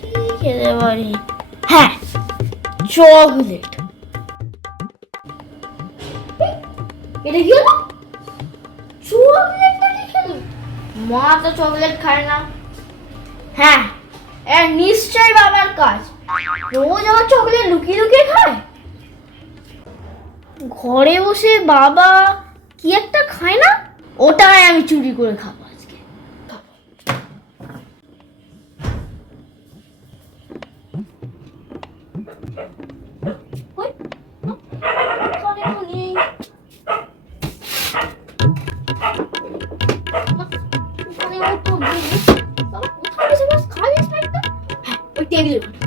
কি খেতে পারি? হ্যাঁ, চকলেট। এটা কি হলো? চকলেটটা কি খেলো? মা তো চকলেট খায় না। হ্যাঁ, নিশ্চয়ই বাবার কাজ। রোজ আমার চকলেট লুকিয়ে লুকিয়ে খায়। ঘরে বসে বাবা কি একটা খায় না, ওটাই আমি চুরি করে খাবো আজকে।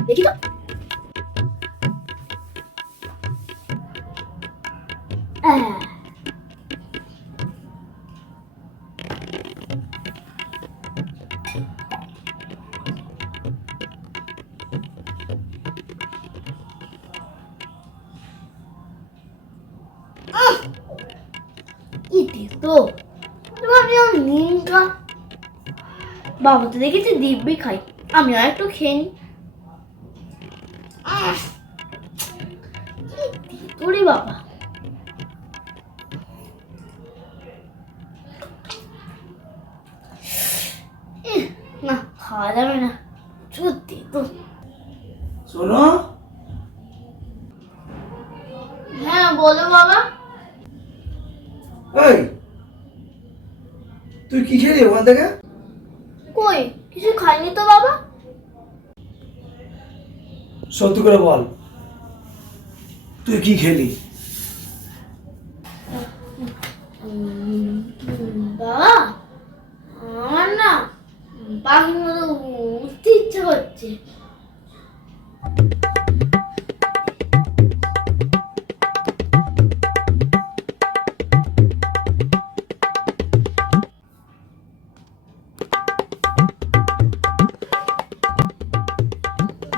দেখি তো। বাবা তো দেখেছি দিব্যি খাই, আমি আর একটু খেয়ে নি। তোরে বাবা, না খাওয়া যাবে না, সত্যি তো। শোনো। হ্যাঁ বলো বাবা। এই, তুই কি খেলি ওখান থেকে? কই কিছু খাইনি তো বাবা। সত্যি করে বল, তুই কি খেলি? বাবা, আমার না পাখির মতো উঠতে ইচ্ছা করছে।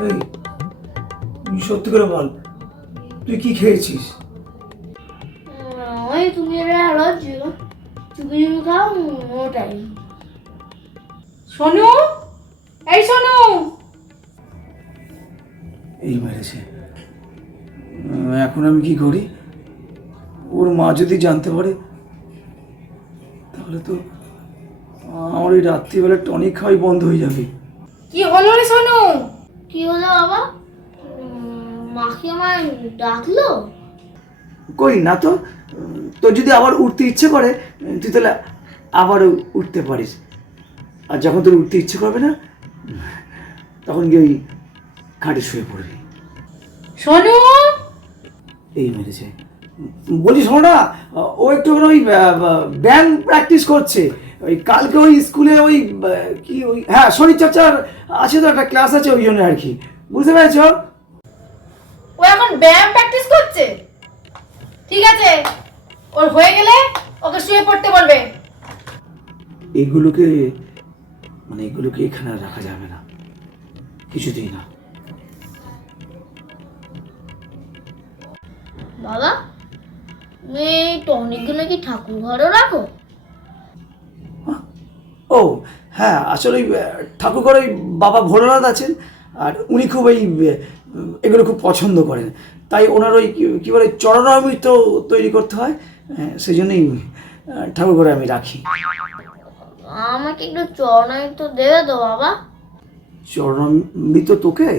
এই, তুই সত্যি করে বল, তুই কি খেয়েছিস? ওই তুমি এটা রোজ চুপি চুপি খাও, ওটাই। সোনু, এই সোনু। এই মেরেছে। এখন আমি কি করি? ওর মা যদি জানতে পারে তাহলে তো আমার ওই রাত্রিবেলা টনিক খাওয়াই বন্ধ হয়ে যাবে। কি হলো রে সোনু? কি হলো বাবা? মাকে আমায় ডাকলো? কই না তো। তোর যদি আবার উঠতে ইচ্ছে করে তুই তাহলে আবার উঠতে পারিস, আর যখন তোর উঠতে ইচ্ছে করবে না তখন গিয়ে ওই খাটে শুয়ে পড়বি। সোনু, এই মেরেছে। বলি শোনো না, ও একটু ওই ব্যায়াম প্র্যাকটিস করছে। ওই কালকে ওই স্কুলে ওই কি ওই হ্যাঁ শরীরচর্চার আছে তো, একটা ক্লাস আছে, ওই জন্য আর কি, বুঝতে পেরেছ? ও এখন ব্যায়াম প্র্যাকটিস করছে। ঠিক আছে, ওর হয়ে গেলে ওকে শুয়ে পড়তে বলবে। এগুলোকে এগুলোকে এখানে আর রাখা যাবে না, কিছুতেই না। বাবা, তুমি টনিকগুলো কি ঠাকুর ঘরে রাখো? ও হ্যাঁ, আসলে ওই ঠাকুর ঘরে ওই বাবা ভোলানাথ আছেন, আর উনি খুব এই এগুলো খুব পছন্দ করেন, তাই ওনার ওই কী বলে চরণামৃত তৈরি করতে হয়, সেই জন্যই ঠাকুর ঘরে আমি রাখি। আমাকে একটু চরণামৃত দেবে তো বাবা? চরণামৃত তোকে?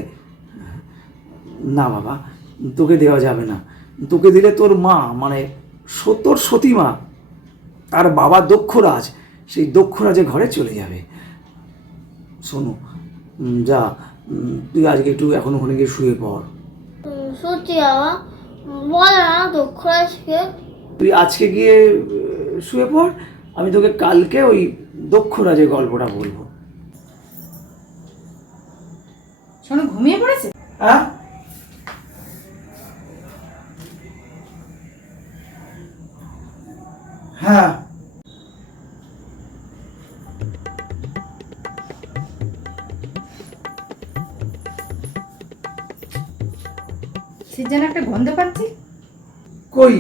না বাবা, তোকে দেওয়া যাবে না। তোকে দিলে তোর মা মানে তোর সতী মা, তার বাবা দক্ষরাজ, সেই দক্ষরাজের ঘরে চলে যাবে। শোনো, যা তুই আজকে একটু এখন ওখানে গিয়ে শুয়ে পড়। সত্যি বাবা? বল না দক্ষরাজকে। তুই আজকে গিয়ে শুয়ে পড়, আমি তোকে কালকে ওই দক্ষরাজের গল্পটা বলবো। সোনু ঘুমিয়ে পড়েছে? হ্যাঁ, হ্যাঁ। কিসের যেন একটা গন্ধ পাচ্ছি। কই,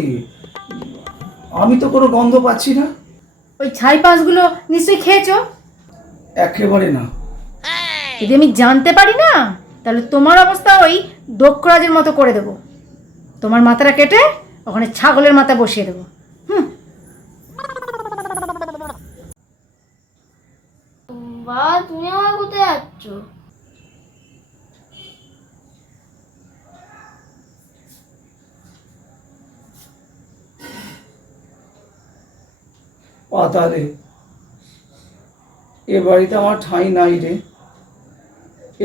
আমি তো কোনো গন্ধ পাচ্ছি না। ওই ছাই পাঁশগুলো নিশ্চয়ই খেয়েছো। একেবারে না। যদি আমি জানতে পারি না, তাহলে তোমার অবস্থা ওই দক্ষরাজের মতো করে দেবো। তোমার মাথাটা কেটে ওখানে ছাগলের মাথা বসিয়ে দেবো। বাবা তুমি আমার কোথায় যাচ্ছ? পাতালে এ বাড়িতে আমার ঠাঁই নাই রে।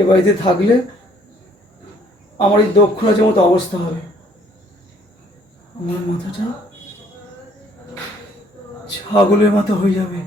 এ বাড়িতে থাকলে আমার এই দক্ষরাজের মতো অবস্থা হবে। আমার মাথাটা ছাগলের মতো হয়ে যাবে।